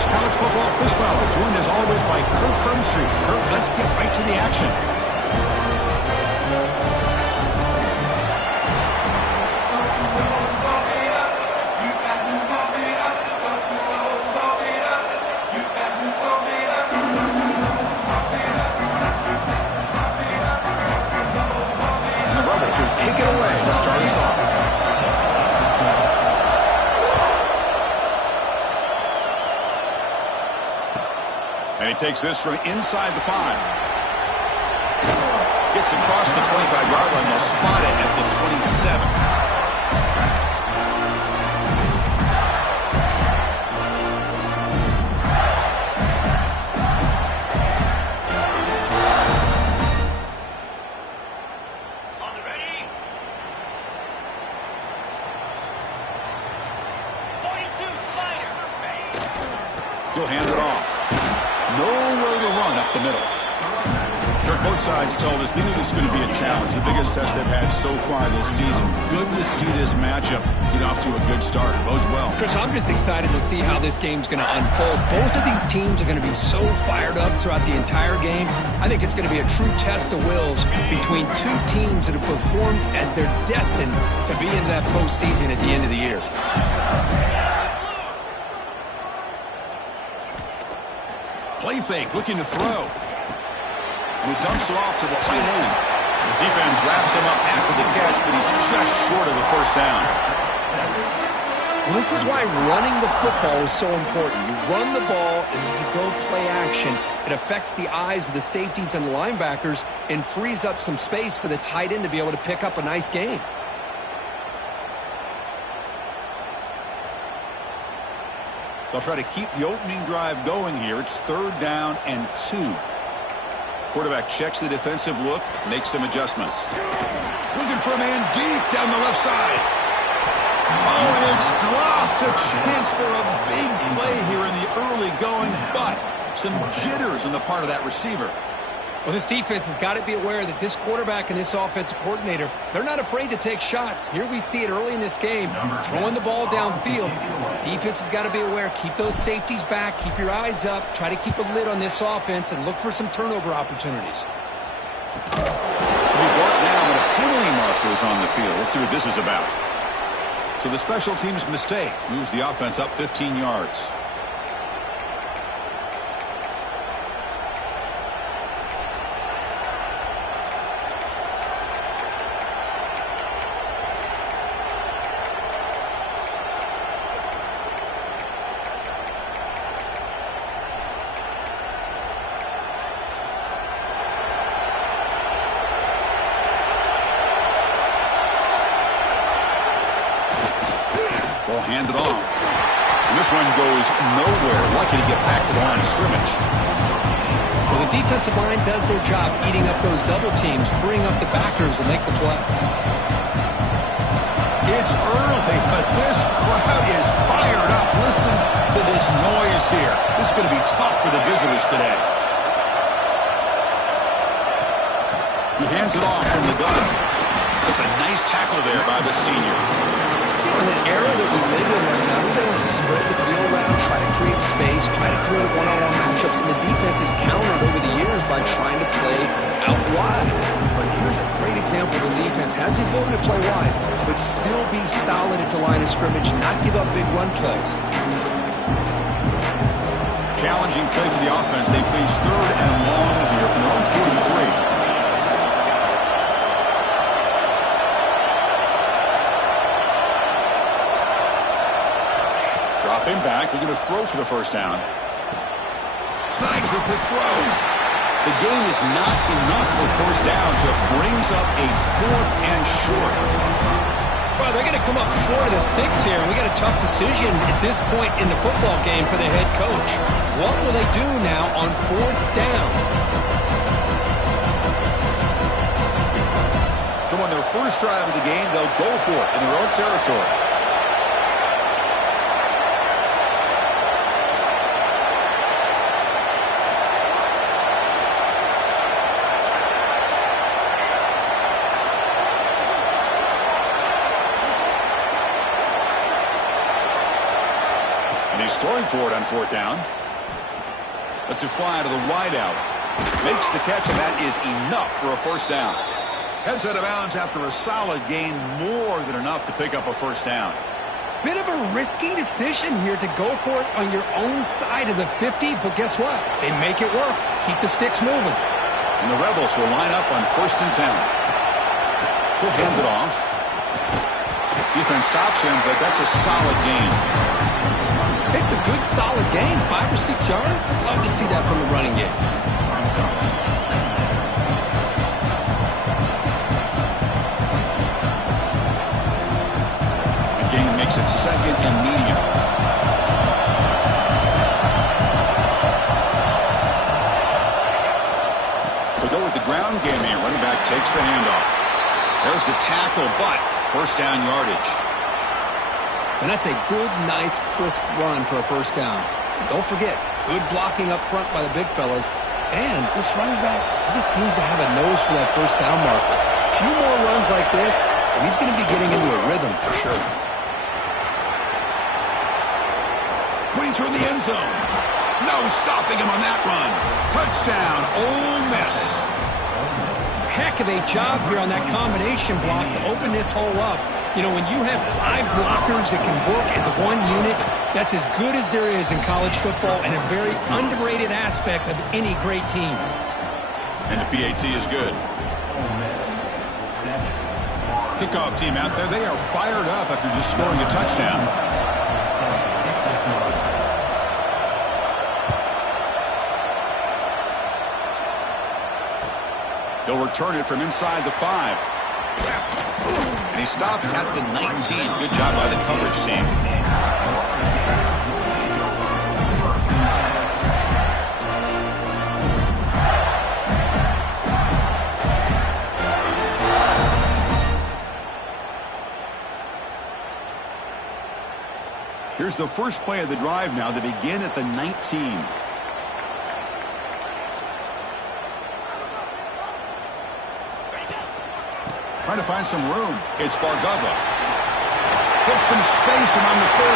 Sports College Football Quiz Follow, joined as always by Kirk Hermstreet. Kirk, let's get right to the action. And the Rebels will kick it away to start us off. And he takes this from inside the 5. Gets across the 25-yard line. They'll spot it at the 27. He'll hand it off. Nowhere to run up the middle. Dirk, both sides told us they knew this was going to be a challenge, the biggest test they've had so far this season. Good to see this matchup get off to a good start. Bodes well. Chris, I'm just excited to see how this game's going to unfold. Both of these teams are going to be so fired up throughout the entire game. I think it's going to be a true test of wills between two teams that have performed as they're destined to be in that postseason at the end of the year. Play fake, looking to throw. And he dumps it off to the tight end. The defense wraps him up after the catch, but he's just short of a first down. Well, this is why running the football is so important. You run the ball, and then you go play action. It affects the eyes of the safeties and the linebackers and frees up some space for the tight end to be able to pick up a nice gain. They'll try to keep the opening drive going here. It's 3rd down and 2. Quarterback checks the defensive look, makes some adjustments. Looking for a man deep down the left side. Oh, and it's dropped. A chance for a big play here in the early going, but some jitters on the part of that receiver. Well, this defense has got to be aware that this quarterback and this offensive coordinator, they're not afraid to take shots. Here we see it early in this game, throwing the ball downfield. The defense has got to be aware. Keep those safeties back. Keep your eyes up. Try to keep a lid on this offense and look for some turnover opportunities. We brought down when a penalty marker is on the field. Let's see what this is about. So the special teams mistake moves the offense up 15 yards. They'll hand it off. And this one goes nowhere. Lucky to get back to the line of scrimmage. Well, the defensive line does their job eating up those double teams. Freeing up the backers will make the play. It's early, but this crowd is fired up. Listen to this noise here. This is going to be tough for the visitors today. He hands it off from the gun. It's a nice tackle there by the senior. In an era that we live in right now, everybody wants to spread the field around, try to create space, try to create one-on-one matchups, and the defense is countered over the years by trying to play out wide. But here's a great example. The defense has the ability to play wide, but still be solid at the line of scrimmage, not give up big run plays. Challenging play for the offense. They face 3rd and long here from their own 43. Drop him back. They're going to throw for the first down. Snags the quick throw. The gain is not enough for first down, so it brings up a 4th and short. Well, they're going to come up short of the sticks here, and we got a tough decision at this point in the football game for the head coach. What will they do now on 4th down? So on their first drive of the game, they'll go for it in their own territory. And he's throwing for it on fourth down. Lets it fly to the wideout. Makes the catch, and that is enough for a first down. Heads out of bounds after a solid gain, more than enough to pick up a first down. Bit of a risky decision here to go for it on your own side of the 50, but guess what? They make it work. Keep the sticks moving. And the Rebels will line up on 1st and 10. He'll hand it off. Defense stops him, but that's a solid gain. It's a good, solid gain. 5 or 6 yards. Love to see that from the running game. Makes it 2nd and medium. We'll go with the ground game here. Running back takes the handoff. There's the tackle, but first down yardage. And that's a good, nice, crisp run for a first down. Don't forget, good blocking up front by the big fellas. And this running back, he just seems to have a nose for that first down marker. A few more runs like this, and he's going to be getting into a rhythm for sure. Pointer in the end zone. No stopping him on that run. Touchdown, Ole Miss. Heck of a job here on that combination block to open this hole up. You know, when you have 5 blockers that can work as one unit, that's as good as there is in college football and a very underrated aspect of any great team. And the PAT is good. Kickoff team out there, they are fired up after just scoring a touchdown. He'll return it from inside the 5. And he stopped at the 19. Good job by the coverage team. Here's the first play of the drive now. They begin at the 19. Trying to find some room. It's Bargava. Gets some space around the 30.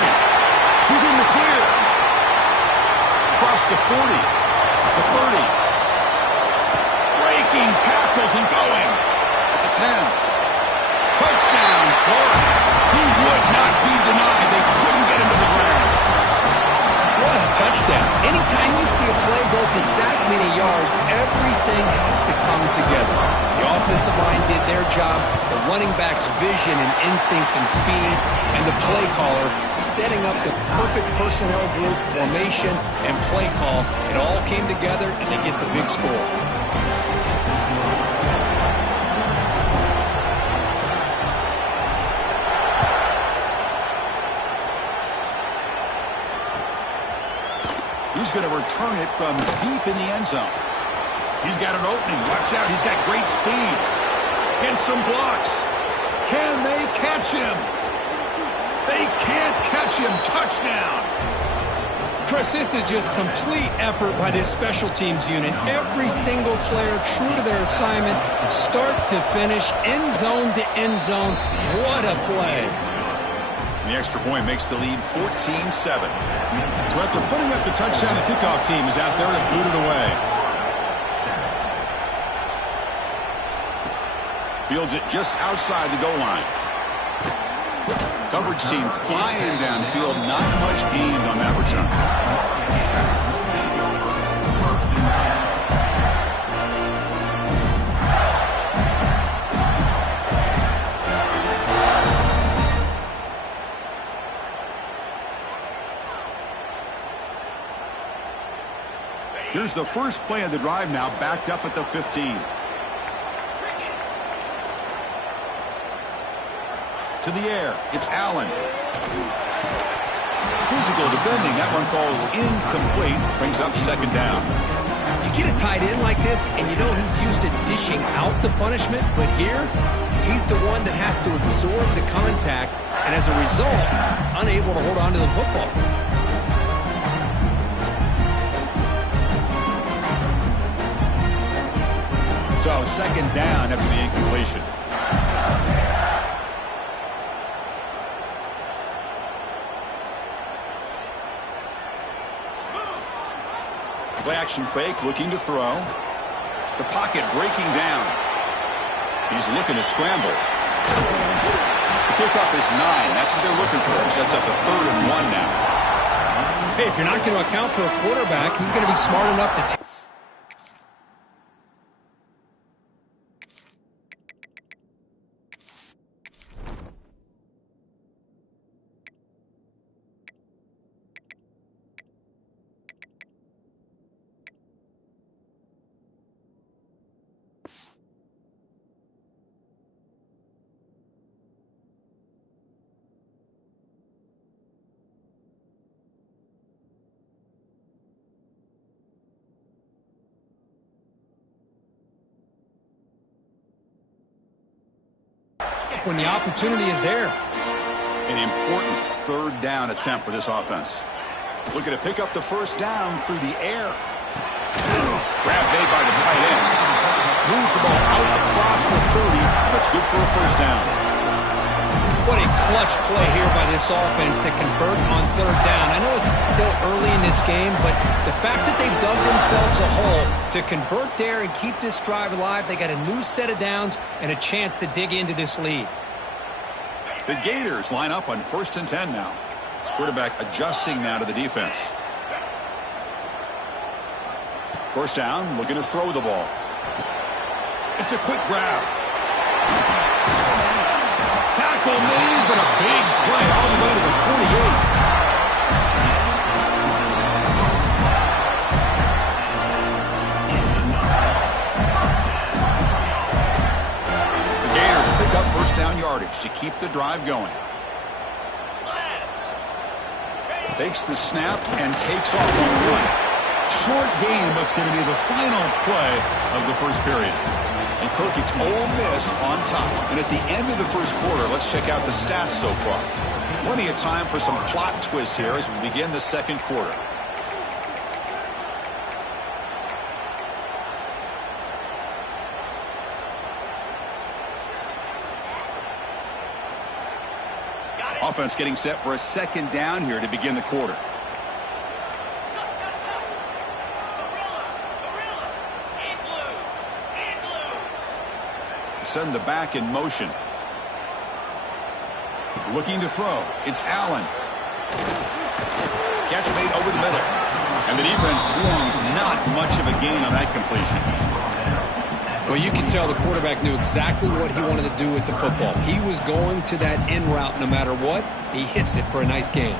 He's in the clear. Across the 40. The 30. Breaking tackles and going. At the 10. Touchdown, Florida. He would not be denied. They couldn't get him to the ground. What a touchdown. Anytime you see a play go for that many yards, everything has to come together. The offensive line did their job, the running back's vision and instincts and speed, and the play caller setting up the perfect personnel group, formation, and play call. It all came together, and they get the big score. He's going to return it from deep in the end zone. He's got an opening. Watch out. He's got great speed. And some blocks. Can they catch him? They can't catch him. Touchdown. Chris, this is just complete effort by this special teams unit. Every single player true to their assignment, start to finish, end zone to end zone. What a play. The extra point makes the lead 14-7. So after putting up the touchdown, the kickoff team is out there to boot it away. Fields it just outside the goal line. Coverage team flying downfield. Not much gained on that return. Here's the first play of the drive now, backed up at the 15. To the air, it's Allen. Physical defending, that one falls incomplete, brings up second down. You get a tight end like this, and you know he's used to dishing out the punishment, but here, he's the one that has to absorb the contact, and as a result, he's unable to hold on to the football. So second down after the incompletion. Play action fake, looking to throw. The pocket breaking down. He's looking to scramble. The pickup is 9. That's what they're looking for. Sets up a 3rd and 1 now. Hey, if you're not going to account for a quarterback, he's going to be smart enough to when the opportunity is there. An important 3rd down attempt for this offense. Looking to pick up the 1st down through the air. Grab made by the tight end. Moves the ball out across the 30. That's good for a 1st down. What a clutch play here by this offense to convert on 3rd down. I know it's still early in this game, but the fact that they've dug themselves a hole to convert there and keep this drive alive, they got a new set of downs and a chance to dig into this lead. The Gators line up on 1st and 10 now. Quarterback adjusting now to the defense. 1st down, looking to throw the ball. It's a quick grab. Tackle made, but a big play all the way to the 48. The Gators pick up 1st down yardage to keep the drive going. Takes the snap and takes off on 1. Short game, but it's going to be the final play of the 1st period. And Kirk, it's Ole Miss on top. And at the end of the 1st quarter, let's check out the stats so far. Plenty of time for some plot twists here as we begin the 2nd quarter. Offense getting set for a 2nd down here to begin the quarter. Send the back in motion. Looking to throw. It's Allen. Catch made over the middle. And the defense slungs not much of a gain on that completion. Well, you can tell the quarterback knew exactly what he wanted to do with the football. He was going to that in route no matter what. He hits it for a nice gain.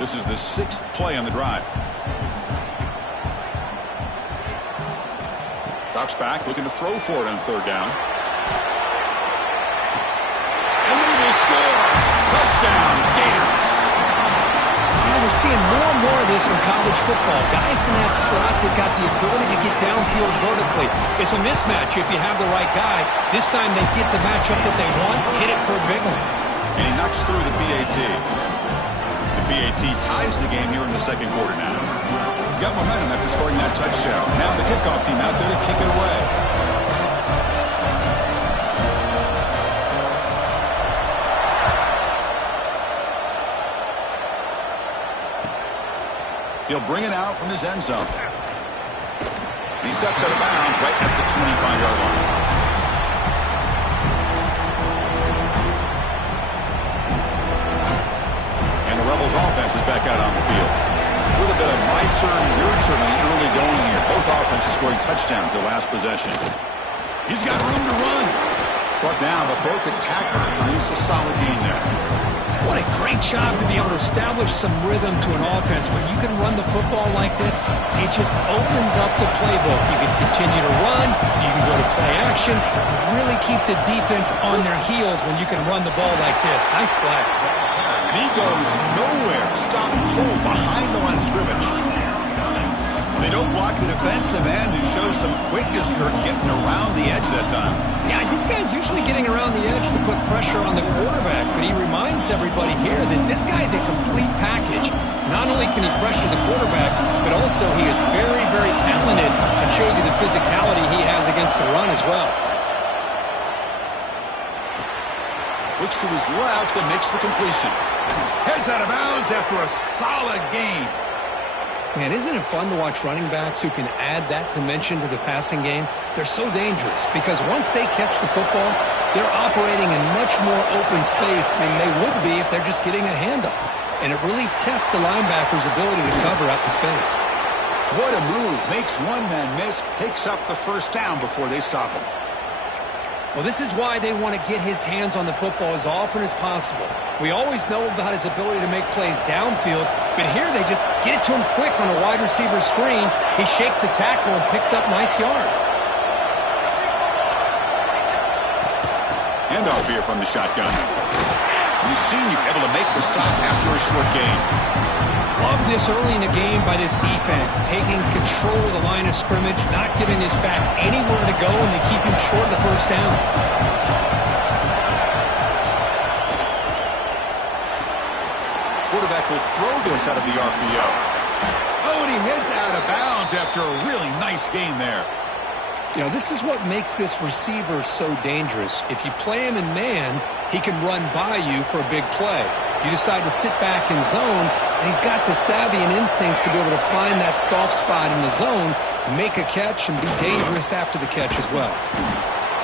This is the 6th play on the drive. Drops back, looking to throw for it on 3rd down. And they will score. Touchdown, Gators. You know, we're seeing more and more of this in college football. Guys in that slot that got the ability to get downfield vertically. It's a mismatch if you have the right guy. This time they get the matchup that they want, hit it for a big one. And he knocks through the PAT. The PAT ties the game here in the 2nd quarter now. Got momentum after scoring that touchdown. Now the kickoff team out there to kick it away. He'll bring it out from his end zone. And he steps out of bounds right at the 25-yard line. And the Rebels offense is back out on the field. With a bit of my turn, your turn in the early going here. Both offenses scoring touchdowns their last possession. He's got room to run. Brought down, but broke the tackle and produced a solid gain there. What a great job to be able to establish some rhythm to an offense. When you can run the football like this, it just opens up the playbook. You can continue to run. You can go to play action. You really keep the defense on their heels when you can run the ball like this. Nice play. And he goes nowhere. Stop cold behind the line of scrimmage. They don't block the defensive end, who shows some quickness, Kirk, getting around the edge that time. Yeah, this guy's usually getting around the edge to put pressure on the quarterback, but he reminds everybody here that this guy's a complete package. Not only can he pressure the quarterback, but also he is very, very talented and shows you the physicality he has against the run as well. Looks to his left and makes the completion. Heads out of bounds after a solid gain. Man, isn't it fun to watch running backs who can add that dimension to the passing game? They're so dangerous because once they catch the football, they're operating in much more open space than they would be if they're just getting a handoff. And it really tests the linebacker's ability to cover out in space. What a move. Makes one man miss, picks up the first down before they stop him. Well, this is why they want to get his hands on the football as often as possible. We always know about his ability to make plays downfield, but here they just get it to him quick on a wide receiver screen. He shakes the tackle and picks up nice yards. Handoff here from the shotgun. He's senior, able to make the stop after a short gain. Love this early in the game by this defense, taking control of the line of scrimmage, not giving this back anywhere to go, and they keep him short of the first down. Quarterback will throw this out of the RPO. Oh, and he heads out of bounds after a really nice gain there. You know, this is what makes this receiver so dangerous. If you play him in man, he can run by you for a big play. You decide to sit back in zone, and he's got the savvy and instincts to be able to find that soft spot in the zone, make a catch, and be dangerous after the catch as well.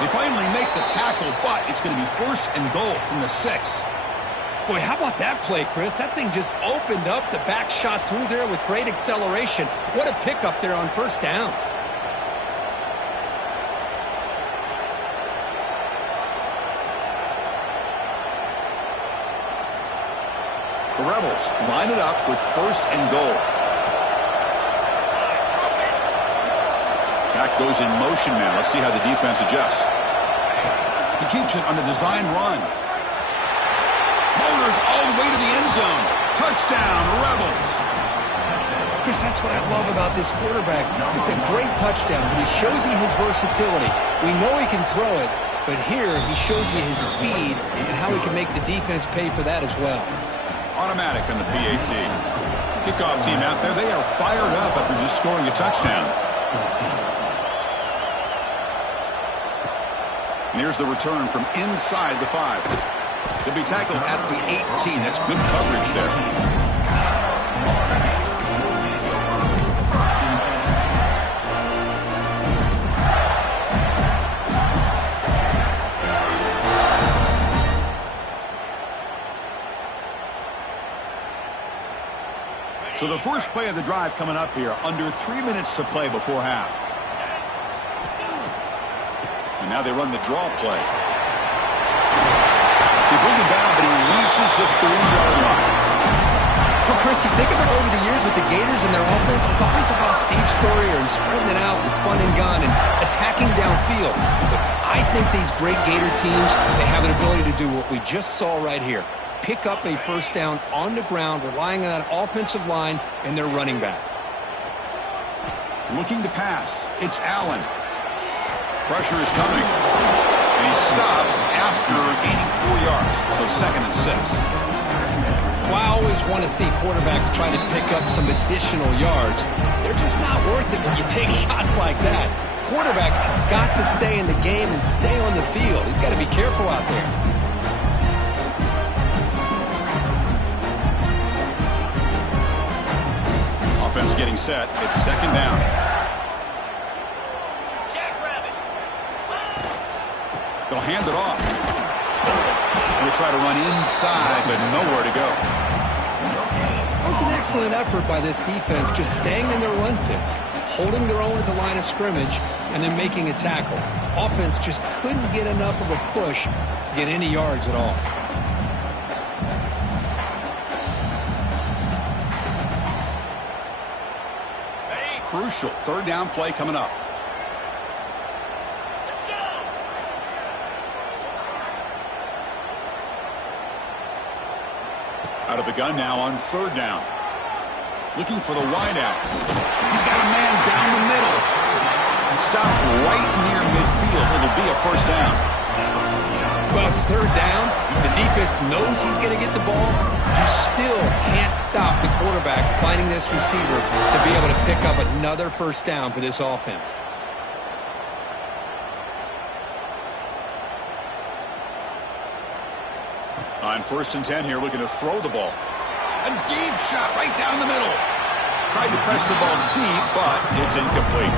They finally make the tackle, but it's going to be first and goal from the 6. Boy, how about that play, Chris? That thing just opened up. The back shot through there with great acceleration. What a pickup there on first down. The Rebels line it up with first and goal. Back goes in motion now. Let's see how the defense adjusts. He keeps it on a design run. Motors all the way to the end zone. Touchdown, Rebels. Chris, that's what I love about this quarterback. It's a great touchdown, but he shows you his versatility. We know he can throw it, but here he shows you his speed and how he can make the defense pay for that as well. Automatic on the PAT. Kickoff team out there. They are fired up after just scoring a touchdown. And here's the return from inside the 5. He'll be tackled at the 18. That's good coverage there. So the first play of the drive coming up here, under 3 minutes to play before half. And now they run the draw play. They bring him down, but he reaches the 30-yard line. So, Chris, you think about over the years with the Gators and their offense, it's always about Steve Spurrier and spreading it out and fun and gun and attacking downfield. But I think these great Gator teams, they have an ability to do what we just saw right here. Pick up a first down on the ground, relying on that offensive line and their running back. Looking to pass. It's Allen. Pressure is coming. And he's stopped after gaining 4 yards. So 2nd and 6. Well, I always want to see quarterbacks try to pick up some additional yards. They're just not worth it when you take shots like that. Quarterbacks have got to stay in the game and stay on the field. He's got to be careful out there. Offense getting set. It's 2nd down. They'll hand it off. They'll try to run inside, but nowhere to go. That was an excellent effort by this defense, just staying in their run fits, holding their own at the line of scrimmage, and then making a tackle. Offense just couldn't get enough of a push to get any yards at all. Crucial 3rd down play coming up. Out of the gun now on 3rd down. Looking for the wideout. He's got a man down the middle. Stopped right near midfield. It'll be a first down. Well, it's 3rd down. The defense knows he's going to get the ball. You still can't stop the quarterback finding this receiver to be able to pick up another first down for this offense. On 1st and 10 here, looking to throw the ball. A deep shot right down the middle. Tried to press the ball deep, but it's incomplete.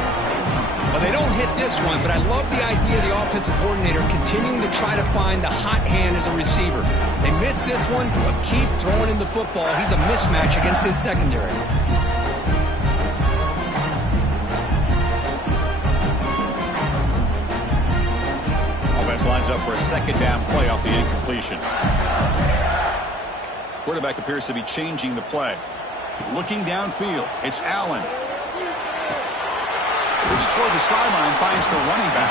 Well, they don't hit this one, but I love the idea of the offensive coordinator continuing to try to find the hot hand as a receiver. They missed this one, but keep throwing him the football. He's a mismatch against his secondary. Offense lines up for a second down play off the incompletion. Quarterback appears to be changing the play. Looking downfield, it's Allen. Looks toward the sideline, finds the running back.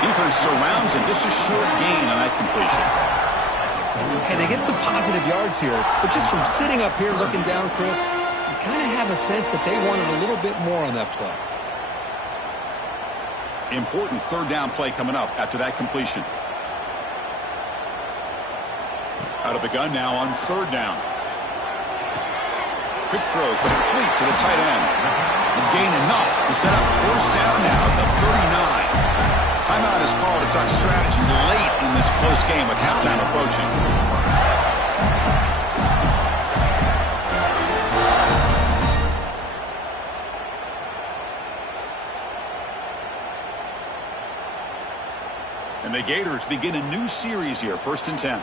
Defense surrounds him. Just a short gain on that completion. Okay, they get some positive yards here, but just from sitting up here looking down, Chris, you kind of have a sense that they wanted a little bit more on that play. Important third down play coming up after that completion. Out of the gun now on third down. Quick throw complete to the tight end. And gain enough to set up first down now at the 39. Timeout is called to talk strategy late in this close game with halftime approaching. And the Gators begin a new series here, 1st and 10.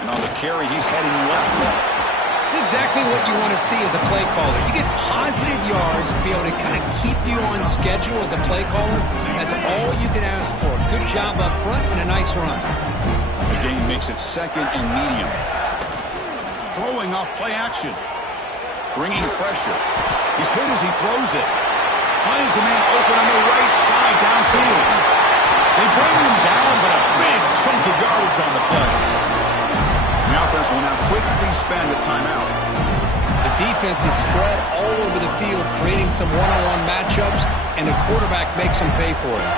And on the carry, he's heading left. It's exactly what you want to see as a play caller. You get positive yards to be able to kind of keep you on schedule as a play caller. That's all you can ask for. Good job up front and a nice run. The game makes it second and medium. Throwing off play action. Bringing pressure. He's hit as he throws it. Finds a man open on the right side downfield. They bring him down, but a big chunk of yardage on the play. The offense will now quickly spend a timeout. The defense is spread all over the field, creating some one-on-one matchups, and the quarterback makes them pay for it.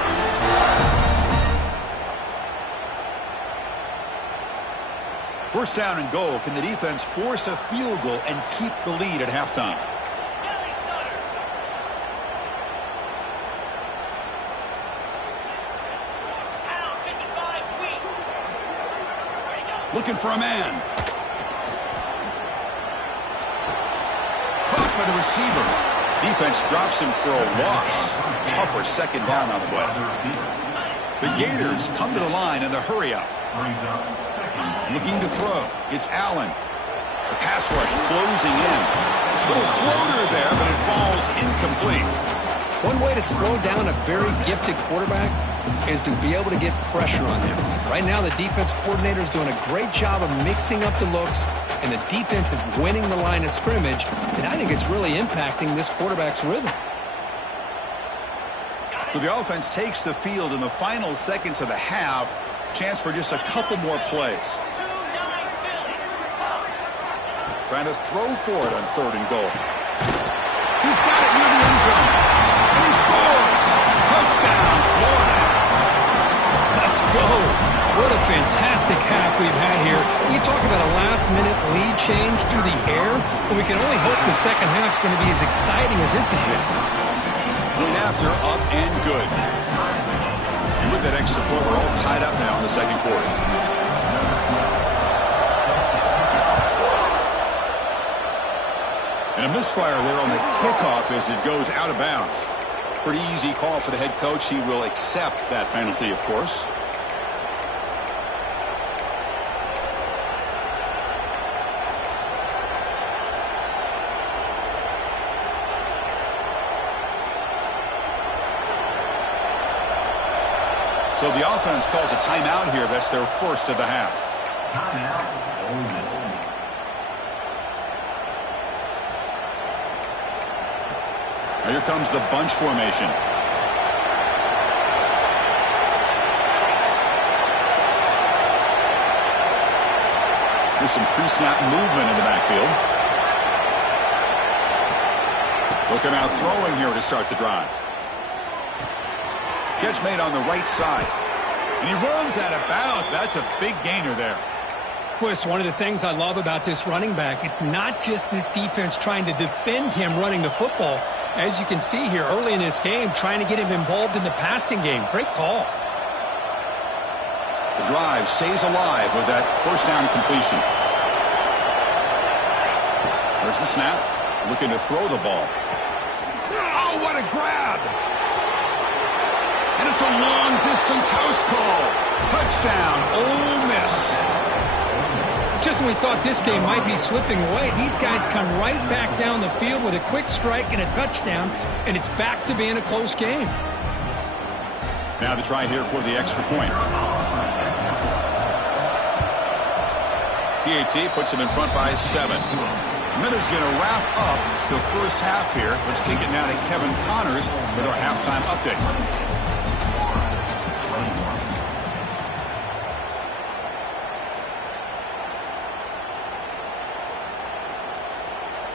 First down and goal. Can the defense force a field goal and keep the lead at halftime? Looking for a man. Caught by the receiver. Defense drops him for a loss. Tougher second down on the way. The Gators come to the line in the hurry up. Looking to throw. It's Allen. The pass rush closing in. Little floater there, but it falls incomplete. One way to slow down a very gifted quarterback is to be able to get pressure on him. Right now, the defense coordinator is doing a great job of mixing up the looks, and the defense is winning the line of scrimmage, and I think it's really impacting this quarterback's rhythm. So the offense takes the field in the final seconds of the half. Chance for just a couple more plays. Trying to throw for it on third and goal. He's got it near the end zone. And he scores! Touchdown, Florida! Let's go. What a fantastic half we've had here. We talk about a last-minute lead change through the air, and we can only hope the second half's going to be as exciting as this has been. Point after, up and good. And with that extra point, we're all tied up now in the second quarter. And a misfire there on the kickoff as it goes out of bounds. Pretty easy call for the head coach. He will accept that penalty, of course. So the offense calls a timeout here. That's their first of the half. Timeout, Ole Miss. Now here comes the bunch formation. There's some pre-snap movement in the backfield. Look at now throwing here to start the drive. Catch made on the right side. And he runs out of bounds. That's a big gainer there. Boy, it's one of the things I love about this running back. It's not just this defense trying to defend him running the football. As you can see here early in this game, trying to get him involved in the passing game. Great call. The drive stays alive with that first down completion. There's the snap. Looking to throw the ball. Oh, what a grab! And it's a long-distance house call. Touchdown, Ole Miss. Just when we thought this game might be slipping away, these guys come right back down the field with a quick strike and a touchdown, and it's back to being a close game. Now the try here for the extra point. PAT puts them in front by 7. Miller's going to wrap up the first half here. Let's kick it now to Kevin Connors with our halftime update.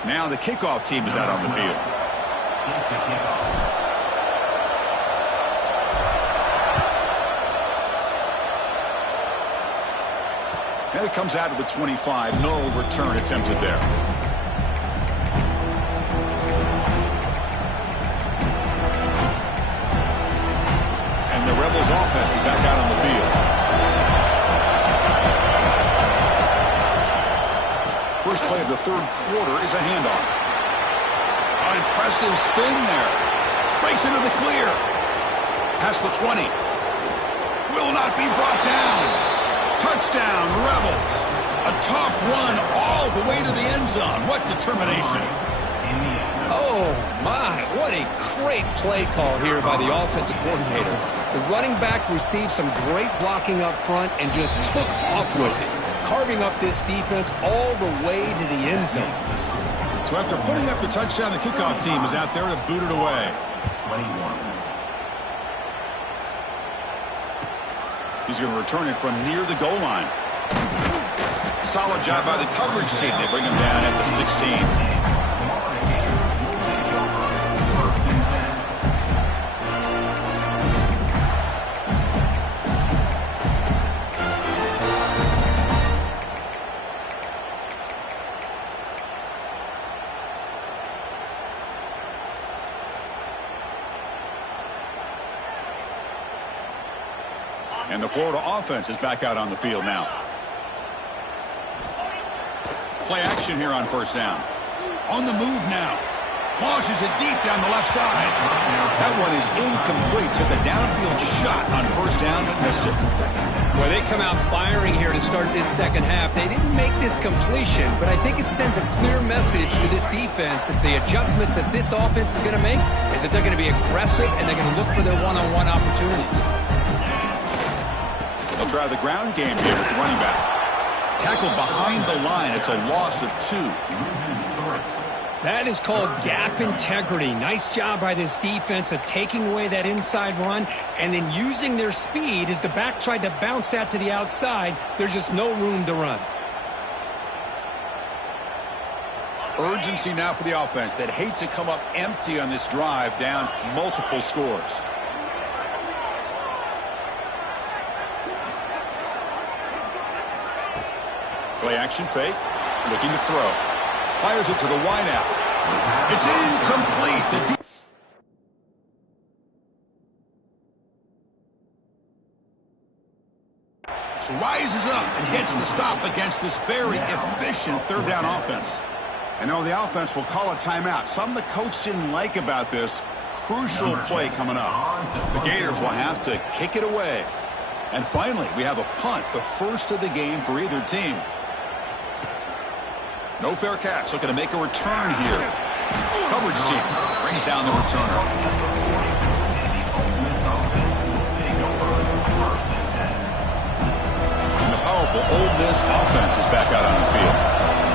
Now the kickoff team is out on the field. And it comes out of the 25. No return attempted there. And the Rebels offense is back out on the field. First play of the third quarter is a handoff. An impressive spin there. Breaks into the clear. Past the 20. Will not be brought down. Touchdown, Rebels. A tough run all the way to the end zone. What determination. Oh, my. What a great play call here by the offensive coordinator. The running back received some great blocking up front and just took off with it, carving up this defense all the way to the end zone. So after putting up the touchdown, the kickoff team is out there to boot it away. 21. He's going to return it from near the goal line. Solid job by the coverage team. They bring him down at the 16. And the Florida offense is back out on the field now. Play action here on first down. On the move now. Launches it deep down the left side. That one is incomplete. Took a downfield shot on first down but missed it. Well, they come out firing here to start this second half. They didn't make this completion, but I think it sends a clear message to this defense that the adjustments that this offense is going to make is that they're going to be aggressive and they're going to look for their one-on-one opportunities. They'll try the ground game here with the running back. Tackled behind the line. It's a loss of 2. That is called gap integrity. Nice job by this defense of taking away that inside run and then using their speed as the back tried to bounce that to the outside. There's just no room to run. Urgency now for the offense that hate to come up empty on this drive, down multiple scores. Play action fake. Looking to throw. Fires it to the wideout. It's incomplete. The rises up and gets the stop against this very efficient third down offense. And now the offense will call a timeout. Something the coach didn't like about this crucial play coming up. The Gators will have to kick it away. And finally, we have a punt, the first of the game for either team. No fair catch. Looking to make a return here. Coverage team brings down the returner. And the powerful Ole Miss offense is back out on the field.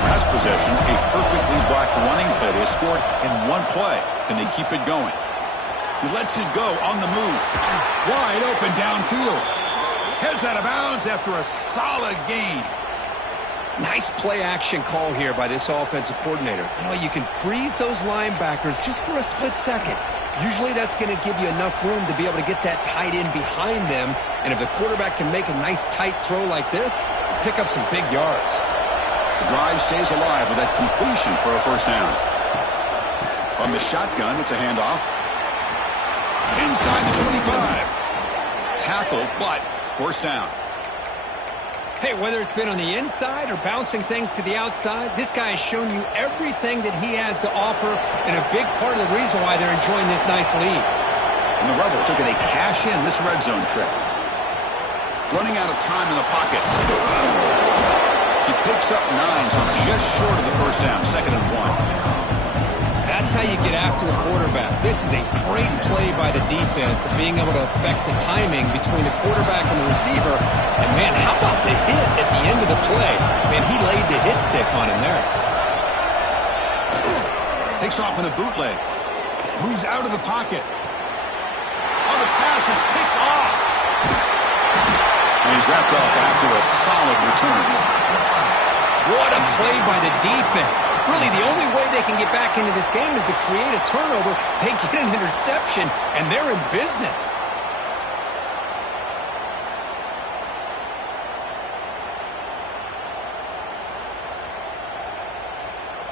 Last possession, a perfectly blocked running play. They scored in one play. Can they keep it going? He lets it go on the move. Wide open downfield. Heads out of bounds after a solid gain. Nice play action call here by this offensive coordinator. You know, you can freeze those linebackers just for a split second. Usually that's going to give you enough room to be able to get that tight end behind them. And if the quarterback can make a nice tight throw like this, pick up some big yards. The drive stays alive with that completion for a first down. From the shotgun, it's a handoff. Inside the 25. Tackle, but first down. Hey, whether it's been on the inside or bouncing things to the outside, this guy has shown you everything that he has to offer, and a big part of the reason why they're enjoying this nice lead. And the Rebels looking to cash in this red zone trip. Running out of time in the pocket. He picks up 9, so just short of the first down, 2nd and 1. That's how you get after the quarterback. This is a great play by the defense of being able to affect the timing between the quarterback and the receiver. And, man, how about the hit at the end of the play? Man, he laid the hit stick on him there. Takes off in a bootleg. Moves out of the pocket. Oh, the pass is picked off. And he's wrapped up after a solid return. What a play by the defense. Really, the only way they can get back into this game is to create a turnover. They get an interception, and they're in business.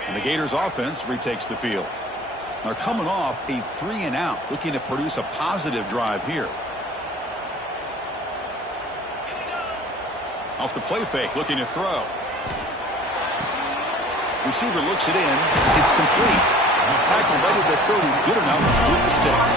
And the Gators offense retakes the field. They're coming off a 3-and-out, looking to produce a positive drive here. Off the play fake, looking to throw. Receiver looks it in. It's complete. Tackle right at the 30. Good enough to move the sticks.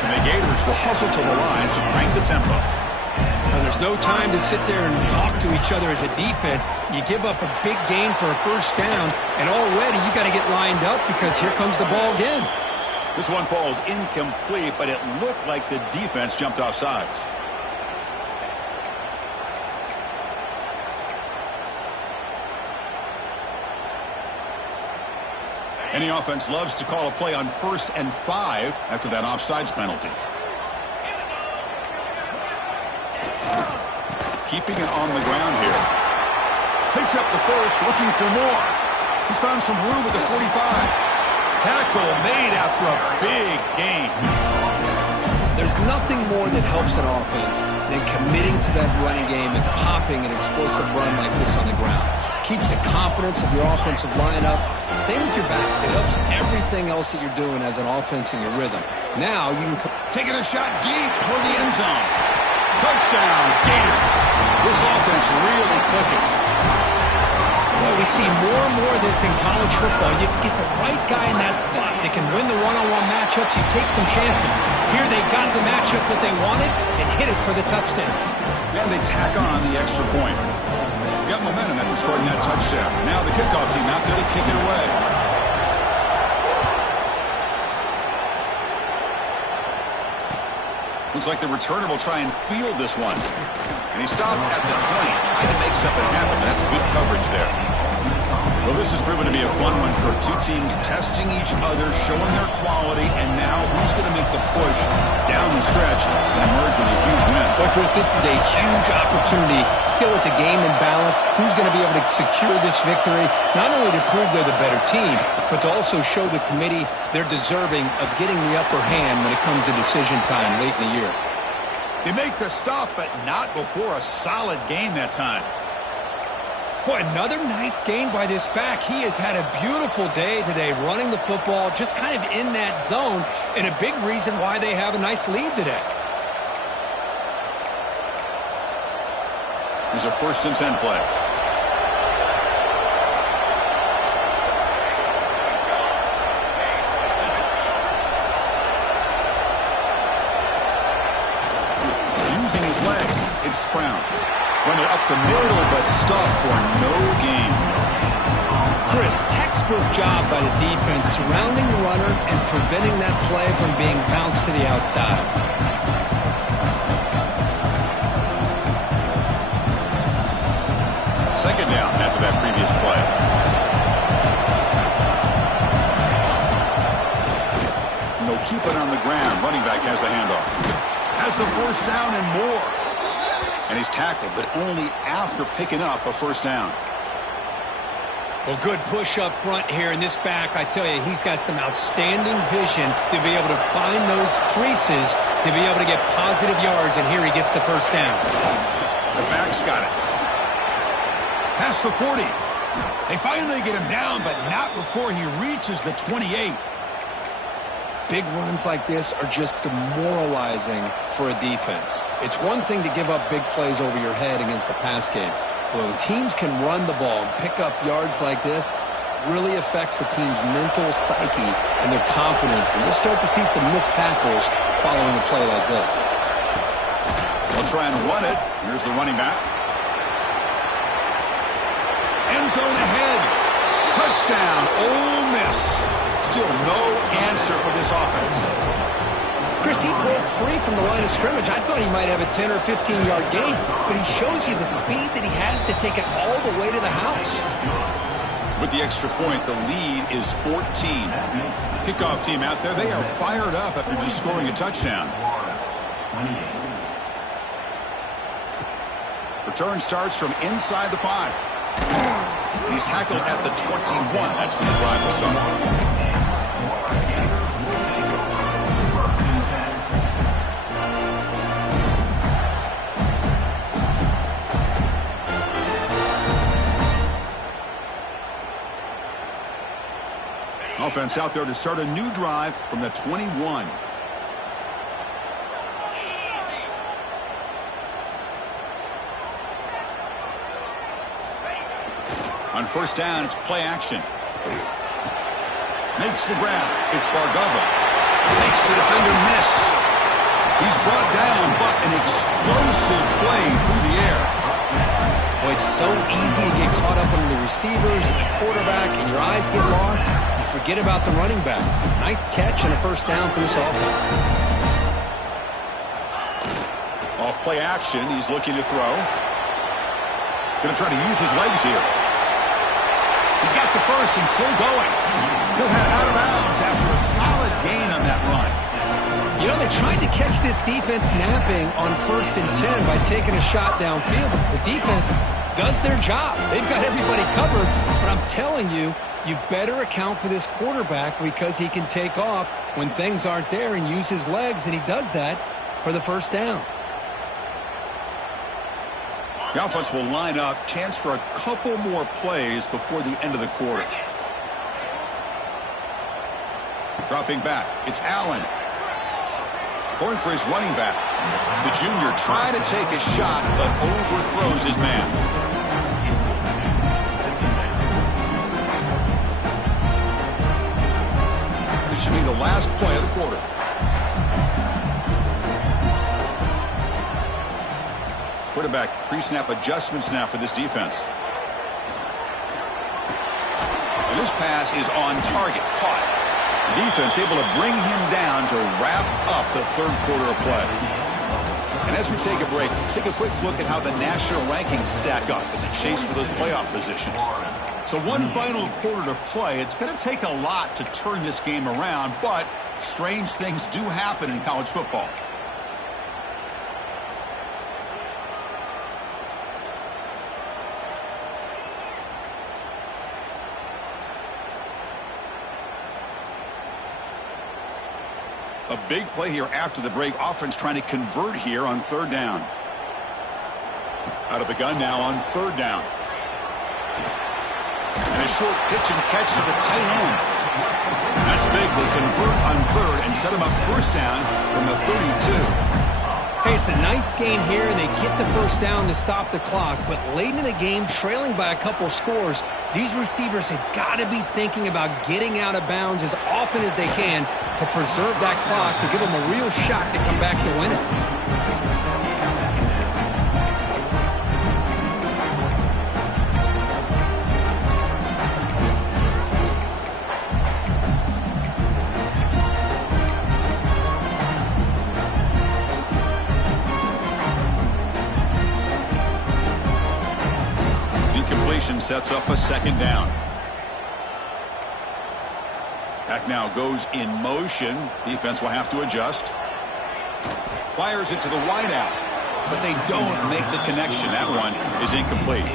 And the Gators will hustle to the line to crank the tempo. Now, there's no time to sit there and talk to each other as a defense. You give up a big gain for a first down, and already you got to get lined up because here comes the ball again. This one falls incomplete, but it looked like the defense jumped off sides. Any offense loves to call a play on 1st and 5 after that offsides penalty. Keeping it on the ground here. Picks up the first, looking for more. He's found some room at the 45. Tackle made after a big gain. There's nothing more that helps an offense than committing to that running game and popping an explosive run like this on the ground. Keeps the confidence of your offensive lineup. Same with your back. It helps everything else that you're doing as an offense in your rhythm. Now you can... Taking a shot deep toward the end zone. Touchdown, Gators. This offense really clicking. Boy, we see more and more of this in college football. You get the right guy in that slot that can win the one-on-one matchups. You take some chances. Here they got the matchup that they wanted and hit it for the touchdown. And they tack on the extra point. Got momentum after scoring that touchdown. Now the kickoff team out there to kick it away. Looks like the returner will try and field this one. And he stopped at the 20, trying to make something happen. That's good coverage there. Well, this has proven to be a fun one for two teams testing each other, showing their quality, and now who's going to make the push down the stretch and emerge with a huge win. Well, Chris, this is a huge opportunity. Still with the game in balance, who's going to be able to secure this victory, not only to prove they're the better team, but to also show the committee they're deserving of getting the upper hand when it comes to decision time late in the year. They make the stop, but not before a solid gain that time. Boy, another nice gain by this back. He has had a beautiful day today running the football, just kind of in that zone, and a big reason why they have a nice lead today. Here's a 1st and 10 play. Using his legs, it's Brown. Run it up the middle, but stuffed for no gain. Chris, textbook job by the defense surrounding the runner and preventing that play from being bounced to the outside. Second down after that previous play. And they'll keep it on the ground. Running back has the handoff. Has the 1st down and more. And he's tackled, but only after picking up a 1st down. Well, good push up front here in this back. I tell you, he's got some outstanding vision to be able to find those creases, to be able to get positive yards, and here he gets the 1st down. The back's got it. Past the 40. They finally get him down, but not before he reaches the 28. Big runs like this are just demoralizing for a defense. It's one thing to give up big plays over your head against the pass game. But when teams can run the ball and pick up yards like this, it really affects the team's mental psyche and their confidence. And you'll start to see some missed tackles following a play like this. They'll try and run it. Here's the running back. End zone ahead. Touchdown, Ole Miss. Still no answer for this offense. Chris, he broke free from the line of scrimmage. I thought he might have a 10 or 15-yard gain, but he shows you the speed that he has to take it all the way to the house. With the extra point, the lead is 14. Kickoff team out there, they are fired up after just scoring a touchdown. Return starts from inside the 5. He's tackled at the 21. That's when the drive will start. Offense out there to start a new drive from the 21. On first down, it's play action. Makes the grab. It's Bargava. Makes the defender miss. He's brought down, but an explosive play through the air. Well, it's so easy to get caught up on the receivers and the quarterback, and your eyes get lost. You forget about the running back. Nice catch and a first down for this offense. Off play action, he's looking to throw. Going to try to use his legs here. He's got the first and still going. He'll head out of bounds after a solid gain on that run. You know, they tried to catch this defense napping on 1st and 10 by taking a shot downfield. The defense does their job. They've got everybody covered. But I'm telling you, you better account for this quarterback because he can take off when things aren't there and use his legs, and he does that for the first down. The offense will line up. Chance for a couple more plays before the end of the quarter. Dropping back. It's Allen. Going for his running back. The junior trying to take a shot, but overthrows his man. This should be the last play of the quarter. Quarterback pre-snap adjustments now for this defense. And this pass is on target. Caught. The defense able to bring him down to wrap up the third quarter of play. And as we take a break, take a quick look at how the national rankings stack up in the chase for those playoff positions. So one final quarter to play. It's going to take a lot to turn this game around, but strange things do happen in college football. A big play here after the break. Offense trying to convert here on third down. Out of the gun now on third down. And a short pitch and catch to the tight end. That's big. They convert on third and set him up first down from the 32. Hey, it's a nice gain here, and they get the first down to stop the clock. But late in the game, trailing by a couple scores, these receivers have got to be thinking about getting out of bounds as often as they can to preserve that clock, to give them a real shot to come back to win it. Sets up a second down. Back now goes in motion. Defense will have to adjust. Fires it to the wide out, but they don't make the connection. That one is incomplete.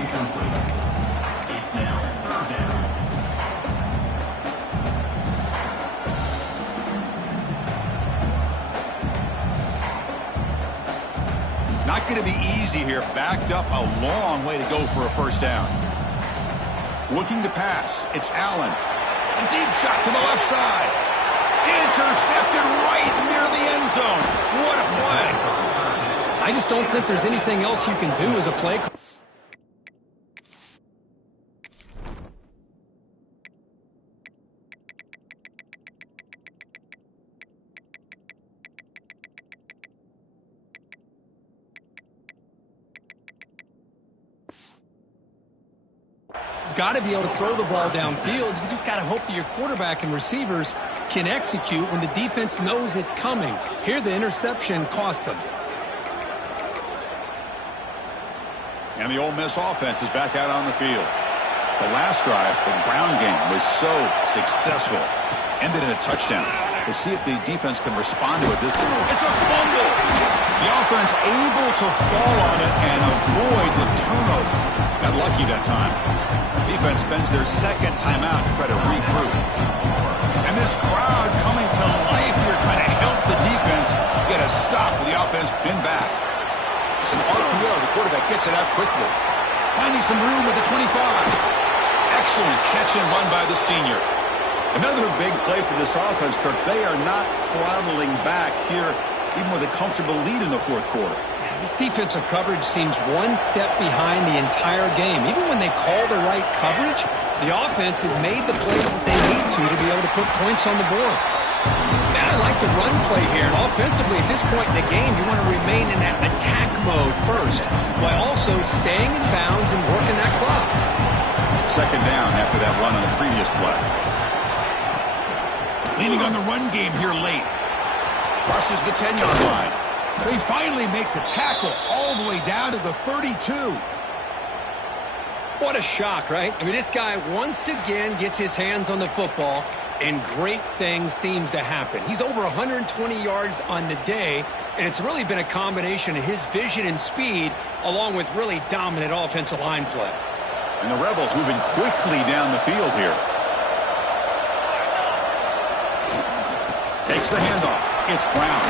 Not going to be easy here. Backed up a long way to go for a first down. Looking to pass. It's Allen. A deep shot to the left side. Intercepted right near the end zone. What a play. I just don't think there's anything else you can do as a play. You've got to be able to throw the ball downfield. You just got to hope that your quarterback and receivers can execute when the defense knows it's coming. Here, the interception cost them. And the Ole Miss offense is back out on the field. The last drive, the ground game, was so successful. Ended in a touchdown. We'll see if the defense can respond to it. It's a fumble. The offense able to fall on it and avoid the turnover. Got lucky that time. Defense spends their second timeout to try to regroup. And this crowd coming to life here trying to help the defense get a stop with the offense pinned back. It's an RPO. The quarterback gets it out quickly. Finding some room at the 25. Excellent catch and run by the senior. Another big play for this offense, Kirk. They are not throttling back here, even with a comfortable lead in the fourth quarter. Yeah, this defensive coverage seems one step behind the entire game. Even when they call the right coverage, the offense has made the plays that they need to be able to put points on the board. Man, I like the run play here. And offensively, at this point in the game, you want to remain in that attack mode first, while also staying in bounds and working that clock. Second down after that run on the previous play. Leaning on the run game here late. Crosses the 10-yard line. They finally make the tackle all the way down to the 32. What a shock, right? I mean, this guy once again gets his hands on the football, and great things seems to happen. He's over 120 yards on the day, and it's really been a combination of his vision and speed, along with really dominant offensive line play. And the Rebels moving quickly down the field here. Takes the handoff. It's Brown.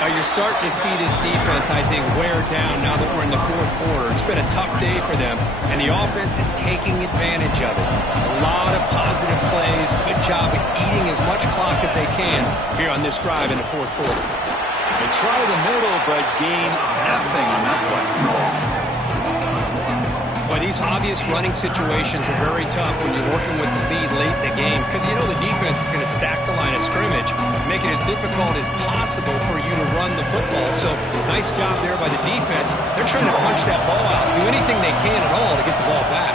Now you're starting to see this defense, I think, wear down now that we're in the fourth quarter. It's been a tough day for them, and the offense is taking advantage of it. A lot of positive plays. Good job of eating as much clock as they can here on this drive in the fourth quarter. They try the middle, but gain nothing on that play. But these obvious running situations are very tough when you're working with the lead late in the game, because you know the defense is going to stack the line of scrimmage, make it as difficult as possible for you to run the football. So nice job there by the defense. They're trying to punch that ball out, do anything they can at all to get the ball back.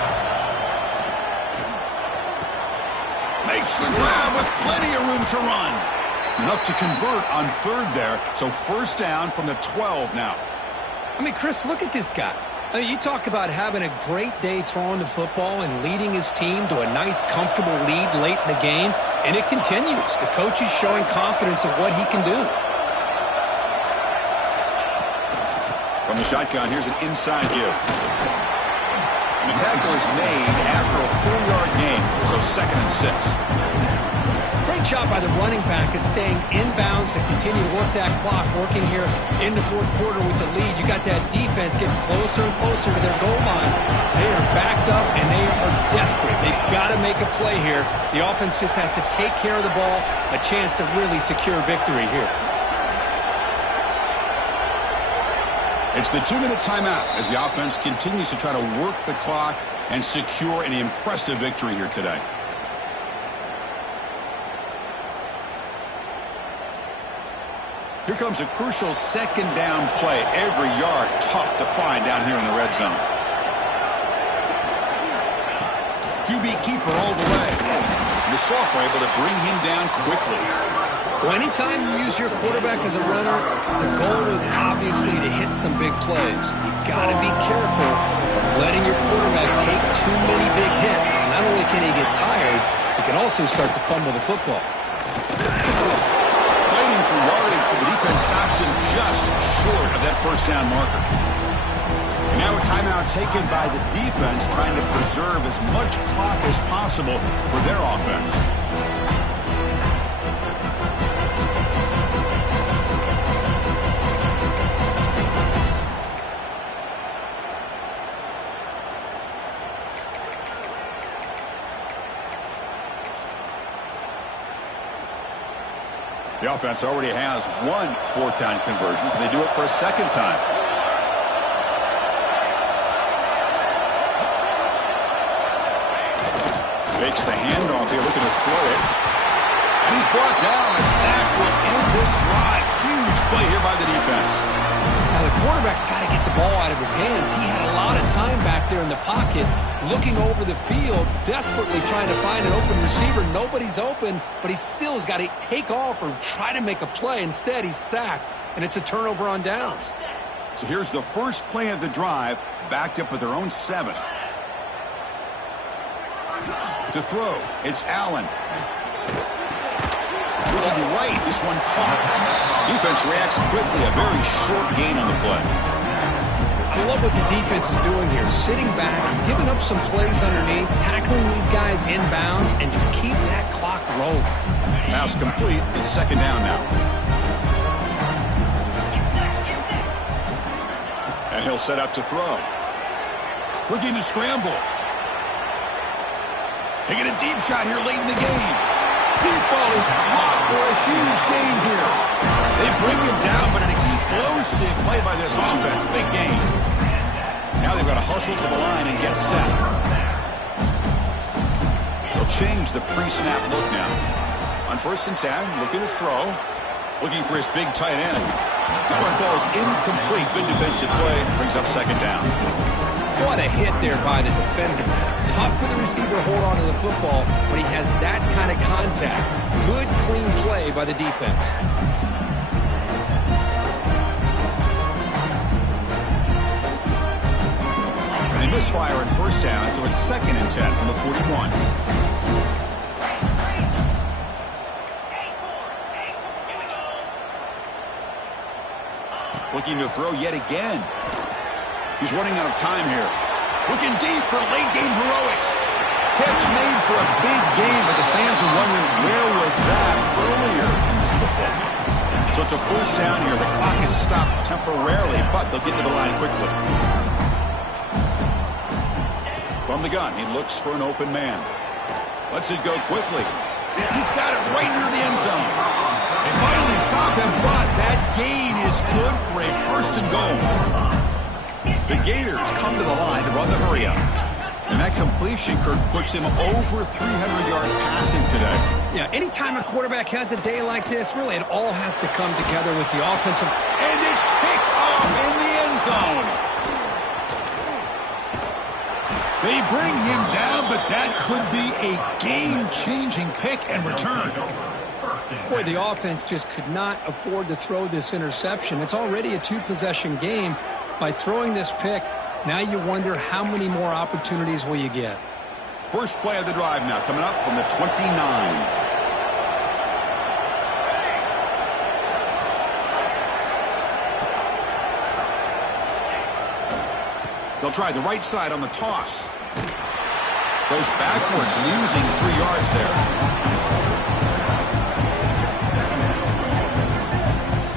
Makes the grab with plenty of room to run. Enough to convert on third there, so first down from the 12 now. I mean, Chris, look at this guy. I mean, you talk about having a great day throwing the football and leading his team to a nice, comfortable lead late in the game, and it continues. The coach is showing confidence of what he can do. From the shotgun, here's an inside give. And the tackle is made after a 4-yard gain, so 2nd and 6. Great job by the running back is staying inbounds to continue to work that clock, working here in the fourth quarter with the lead. You got that defense getting closer and closer to their goal line. They are backed up, and they are desperate. They've got to make a play here. The offense just has to take care of the ball, a chance to really secure victory here. It's the 2-minute timeout as the offense continues to try to work the clock and secure an impressive victory here today. Here comes a crucial second down play. Every yard tough to find down here in the red zone. QB keeper all the way. The Sauk were able to bring him down quickly. Well, anytime you use your quarterback as a runner, the goal is obviously to hit some big plays. You've got to be careful of letting your quarterback take too many big hits. Not only can he get tired, he can also start to fumble the football. Fighting for yardage, but the defense stops him just short of that first down marker. And now a timeout taken by the defense, trying to preserve as much clock as possible for their offense. The offense already has one fourth down conversion. Can they do it for a second time? Fakes the handoff here, looking to throw it. And he's brought down. A sack will end this drive. Huge play here by the defense. Now, the quarterback's got to get the ball out of his hands. He had a lot of time back there in the pocket, looking over the field, desperately trying to find an open receiver. Nobody's open, but he still has got to take off or try to make a play. Instead, he's sacked, and it's a turnover on downs. So here's the first play of the drive, backed up with their own 7. To throw, it's Allen. Looking right, this one caught. Defense reacts quickly, a very short gain on the play. I love what the defense is doing here, sitting back, giving up some plays underneath, tackling these guys inbounds, and just keep that clock rolling. Pass complete, it's second down now. And he'll set up to throw. Looking to scramble. Taking a deep shot here late in the game. Deep ball is caught for a huge gain here. They bring him down, but an explosive play by this offense. Big gain. Now they've got to hustle to the line and get set. They'll change the pre-snap look now. On 1st and 10, looking to throw. Looking for his big tight end. That one falls incomplete. Good defensive play. Brings up second down. What a hit there by the defender. Tough for the receiver to hold on to the football when he has that kind of contact. Good, clean play by the defense. They misfire on 1st down, so it's 2nd and 10 from the 41. Looking to throw yet again. He's running out of time here. Looking deep for late game heroics. Catch made for a big game, but the fans are wondering where was that earlier in this football game. So it's a 1st down here. The clock is stopped temporarily, but they'll get to the line quickly. From the gun, he looks for an open man. Lets it go quickly. He's got it right near the end zone. They finally stop him, but that gain is good for a 1st and goal. The Gators come to the line to run the hurry-up. And that completion, Kirk, puts him over 300 yards passing today. Yeah, anytime a quarterback has a day like this, really it all has to come together with the offensive. And it's picked off in the end zone. They bring him down, but that could be a game-changing pick and return. Boy, the offense just could not afford to throw this interception. It's already a 2-possession game. By throwing this pick, now you wonder how many more opportunities will you get. First play of the drive now, coming up from the 29. They'll try the right side on the toss. Goes backwards, losing 3 yards there.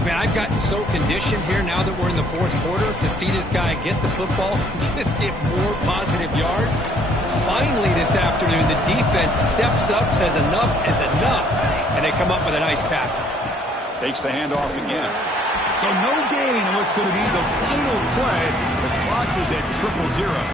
Man, I've gotten so conditioned here now that we're in the 4th quarter to see this guy get the football, just get more positive yards. Finally this afternoon, the defense steps up, says enough is enough, and they come up with a nice tackle. Takes the handoff again. So no gain on what's going to be the final play. The clock is at 0-0.